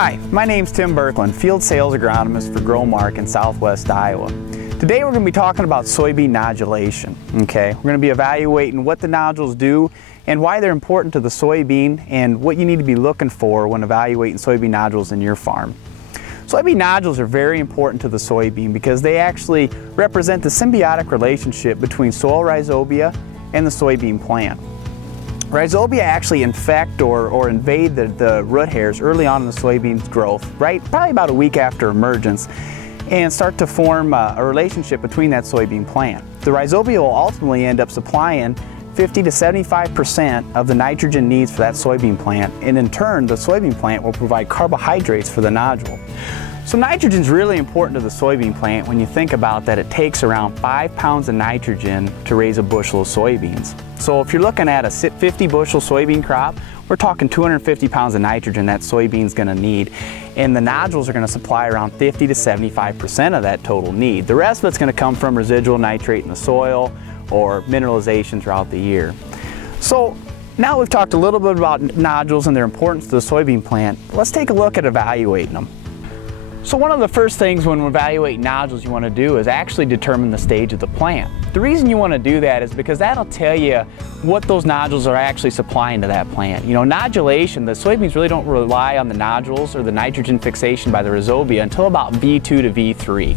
Hi, my name's Tim Birkeland, Field Sales Agronomist for Growmark in Southwest Iowa. Today we're going to be talking about soybean nodulation. Okay, we're going to be evaluating what the nodules do and why they're important to the soybean and what you need to be looking for when evaluating soybean nodules in your farm. Soybean nodules are very important to the soybean because they actually represent the symbiotic relationship between soil rhizobia and the soybean plant. Rhizobia actually infect or invade the root hairs early on in the soybean's growth, right? Probably about a week after emergence, and start to form a relationship between that soybean plant. The rhizobia will ultimately end up supplying 50 to 75% of the nitrogen needs for that soybean plant, and in turn the soybean plant will provide carbohydrates for the nodule. So nitrogen is really important to the soybean plant when you think about that it takes around 5 pounds of nitrogen to raise a bushel of soybeans. So if you're looking at a 50 bushel soybean crop, we're talking 250 pounds of nitrogen that soybean's going to need, and the nodules are going to supply around 50 to 75% of that total need. The rest of it's going to come from residual nitrate in the soil or mineralization throughout the year. So now we've talked a little bit about nodules and their importance to the soybean plant. Let's take a look at evaluating them. So one of the first things when we evaluate nodules you want to do is actually determine the stage of the plant. The reason you want to do that is because that'll tell you what those nodules are actually supplying to that plant. You know, nodulation, the soybeans really don't rely on the nodules or the nitrogen fixation by the rhizobia until about V2 to V3.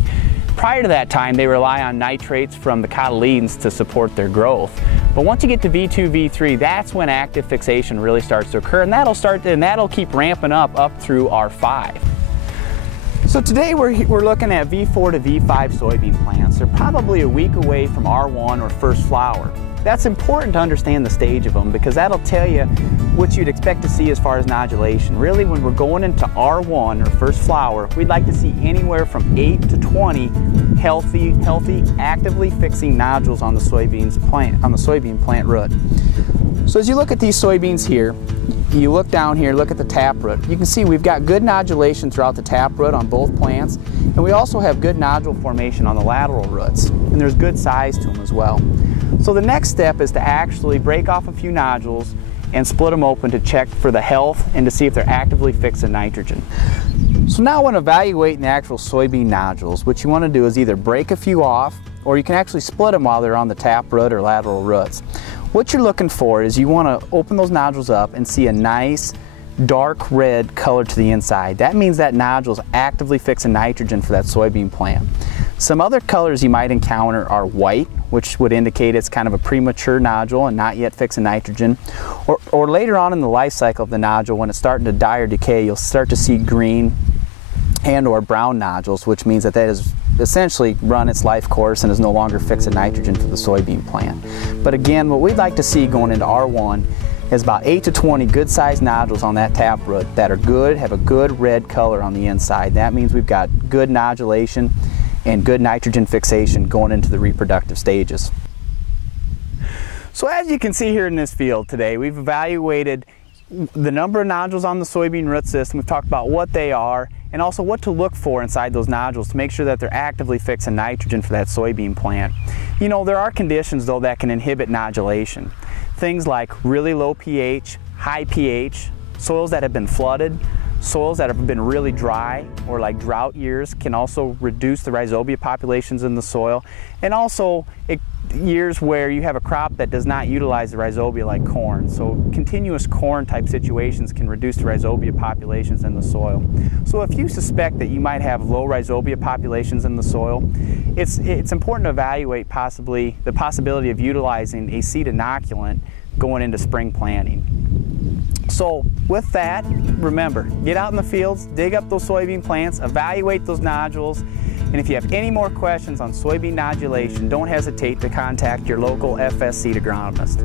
Prior to that time, they rely on nitrates from the cotyledons to support their growth. But once you get to V2, V3, that's when active fixation really starts to occur, and that'll keep ramping up through R5. So today we're looking at V4 to V5 soybean plants. They're probably a week away from R1 or first flower. That's important to understand the stage of them because that'll tell you what you'd expect to see as far as nodulation. Really, when we're going into R1 or first flower, we'd like to see anywhere from 8 to 20 healthy, actively fixing nodules on the soybean plant root. So as you look at these soybeans here, you look down here, look at the taproot. You can see we've got good nodulation throughout the taproot on both plants, and we also have good nodule formation on the lateral roots, and there's good size to them as well. So the next step is to actually break off a few nodules and split them open to check for the health and to see if they're actively fixing nitrogen. So now when evaluating the actual soybean nodules, what you want to do is either break a few off, or you can actually split them while they're on the taproot or lateral roots. What you're looking for is you want to open those nodules up and see a nice dark red color to the inside. That means that nodule is actively fixing nitrogen for that soybean plant. Some other colors you might encounter are white, which would indicate it's kind of a premature nodule and not yet fixing nitrogen. Or later on in the life cycle of the nodule, when it's starting to die or decay, you'll start to see green and or brown nodules, which means that has essentially run its life course and is no longer fixing nitrogen for the soybean plant. But again, what we'd like to see going into R1 is about 8 to 20 good sized nodules on that taproot that are good, have a good red color on the inside. That means we've got good nodulation and good nitrogen fixation going into the reproductive stages. So as you can see here in this field today, we've evaluated the number of nodules on the soybean root system. We've talked about what they are and also what to look for inside those nodules to make sure that they're actively fixing nitrogen for that soybean plant. You know, there are conditions though that can inhibit nodulation. Things like really low pH, high pH, soils that have been flooded, soils that have been really dry or like drought years can also reduce the rhizobia populations in the soil, and also years where you have a crop that does not utilize the rhizobia like corn. So continuous corn type situations can reduce the rhizobia populations in the soil. So if you suspect that you might have low rhizobia populations in the soil, it's important to evaluate the possibility of utilizing a seed inoculant going into spring planting. So with that, remember, get out in the fields, dig up those soybean plants, evaluate those nodules, and if you have any more questions on soybean nodulation, don't hesitate to contact your local FS seed agronomist.